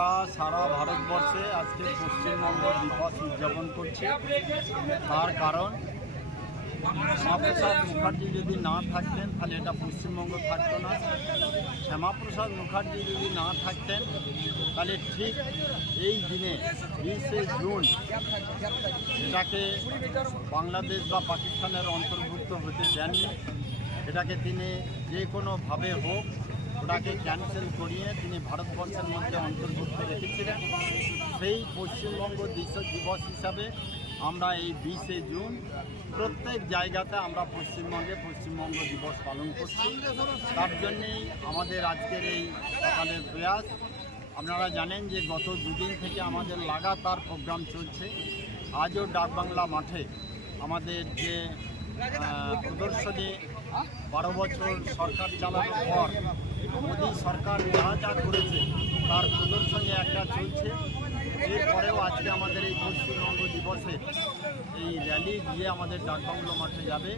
আমরা সারা ভারতবর্ষে আজকে পশ্চিমবঙ্গ দিবস উদযাপন করছি। তার কারণ শ্যামাপ্রসাদ মুখার্জি যদি না থাকতেন তাহলে এটা পশ্চিমবঙ্গ থাকতো না। শ্যামাপ্রসাদ মুখার্জি যদি না থাকতেন তাহলে ঠিক এই দিনে 20শে জুন এটাকে বাংলাদেশ বা পাকিস্তানের অন্তর্ভুক্ত হতে দেননি। এটাকে তিনি যে কোনোভাবে হোক ওটাকে ক্যান্সেল করিয়ে তিনি ভারতবর্ষের মধ্যে অন্তর্ভুক্ত রেখেছিলেন। সেই পশ্চিমবঙ্গ দিবস হিসাবে আমরা এই 20শে জুন প্রত্যেক জায়গাতে আমরা পশ্চিমবঙ্গ দিবস পালন করছি। তার জন্যেই আমাদের আজকের এই সকালের প্রয়াস। আপনারা জানেন যে গত দুদিন থেকে আমাদের লাগাতার প্রোগ্রাম চলছে। আজও ডাকবাংলা মাঠে আমাদের যে প্রদর্শনী 12 বছর সরকার চালানোর পর মোদী সরকার যা যা করেছে তার প্রদর্শনী একটা চলছে। এরপরেও আজকে আমাদের এই পশ্চিমবঙ্গ দিবসে এই র্যালি দিয়ে আমাদের ডাকবাংলা মাঠে যাবে।